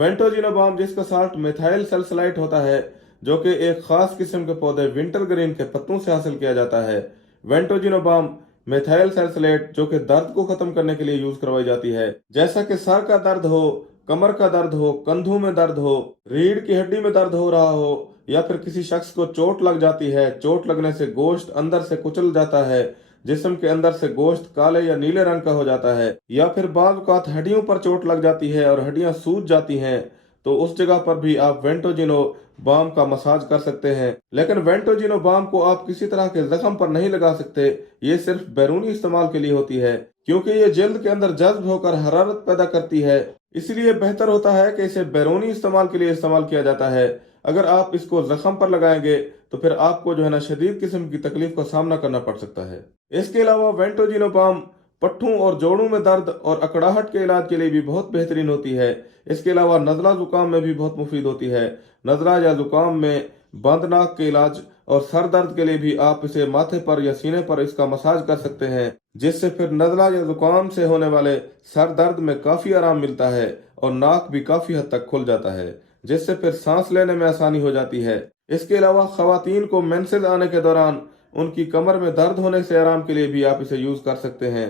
वेंटोजिनो balm जिसका salt methyl सैलिसाइलाइट होता है, जो कि एक खास किस्म के पौधे विंटर ग्रीन के पत्तों से हासिल किया जाता है। वेंटोजिनो बाम मिथाइल सैलिसाइलाइट जो कि दर्द को खत्म करने के लिए यूज करवाई जाती है, जैसा कि सर का दर्द हो, कमर का दर्द हो, कंधों में दर्द हो, रीढ़ की हड्डी में दर्द हो रहा हो, या फिर किसी शख्स को चोट लग जाती है, चोट लगने से गोश्त अंदर से कुचल जाता है, जिस्म के अंदर से गोश्त काले या नीले रंग का हो जाता है, या फिर बाज़ औक़ात हड्डियों पर चोट लग जाती है और हड्डियां सूज जाती हैं, तो उस जगह पर भी आप वेंटोजिनो बाम का मसाज कर सकते हैं। लेकिन वेंटोजिनो बाम को आप किसी तरह के जख्म पर नहीं लगा सकते, ये सिर्फ बैरूनी इस्तेमाल के लिए होती है, क्योंकि ये जल्द के अंदर जज्ब होकर हरारत पैदा करती है। इसलिए बेहतर होता है कि इसे बैरूनी इस्तेमाल के लिए इस्तेमाल किया जाता है। अगर आप इसको जख्म पर लगाएंगे तो फिर आपको जो है ना शदीद किस्म की तकलीफ का सामना करना पड़ सकता है। इसके अलावा वेंटोजिनो बाम पट्ठों और जोड़ों में दर्द और अकड़ाहट के इलाज के लिए भी बहुत बेहतरीन होती है। इसके अलावा नज़ला जुकाम में भी बहुत मुफीद होती है। नज़ला या जुकाम में बंद नाक के इलाज और सर दर्द के लिए भी आप इसे माथे पर या सीने पर इसका मसाज कर सकते हैं, जिससे फिर नज़ला या जुकाम से होने वाले सर दर्द में काफ़ी आराम मिलता है और नाक भी काफ़ी हद तक खुल जाता है, जिससे फिर सांस लेने में आसानी हो जाती है। इसके अलावा खवातीन को मेंसेस आने के दौरान उनकी कमर में दर्द होने से आराम के लिए भी आप इसे यूज कर सकते हैं।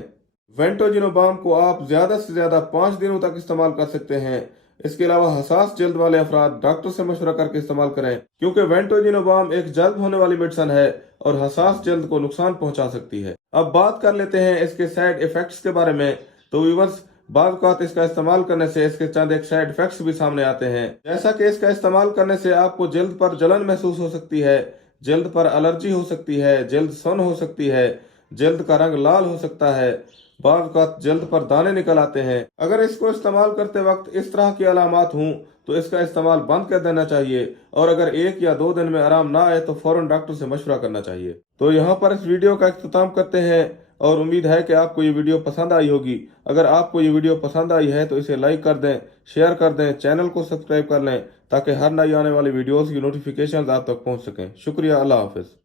वेंटोजिनो बाम को आप ज्यादा से ज्यादा 5 दिनों तक इस्तेमाल कर सकते हैं। इसके अलावा हसास जल्द वाले अफराद डॉक्टर से मशवरा करके इस्तेमाल करें, क्योंकि वेंटोजिनो बाम एक जल्द होने वाली मेडिसिन है और हसास जल्द को नुकसान पहुंचा सकती है। अब बात कर लेते हैं इसके साइड इफेक्ट्स के बारे में। तो व्यूअर्स, बाज़ औक़ात इसका इस्तेमाल करने से इसके चंद एक साइड इफेक्ट्स भी सामने आते हैं, जैसा कि इसका इस्तेमाल करने से आपको जल्द पर जलन महसूस हो सकती है, जल्द पर एलर्जी हो सकती है, जल्द सुन्न हो सकती है, जल्द का रंग लाल हो सकता है, बाज़ औक़ात जल्द पर दाने निकल आते हैं। अगर इसको इस्तेमाल करते वक्त इस तरह की अलामात हों तो इसका इस्तेमाल बंद कर देना चाहिए, और अगर 1 या 2 दिन में आराम ना आए तो फौरन डॉक्टर से मशवरा करना चाहिए। तो यहाँ पर इस वीडियो का इख्तिताम करते हैं और उम्मीद है कि आपको ये वीडियो पसंद आई होगी। अगर आपको ये वीडियो पसंद आई है तो इसे लाइक कर दें, शेयर कर दें, चैनल को सब्सक्राइब कर लें, ताकि हर नई आने वाली वीडियोस की नोटिफिकेशन आप तक पहुंच सकें। शुक्रिया। अल्लाह हाफिज़।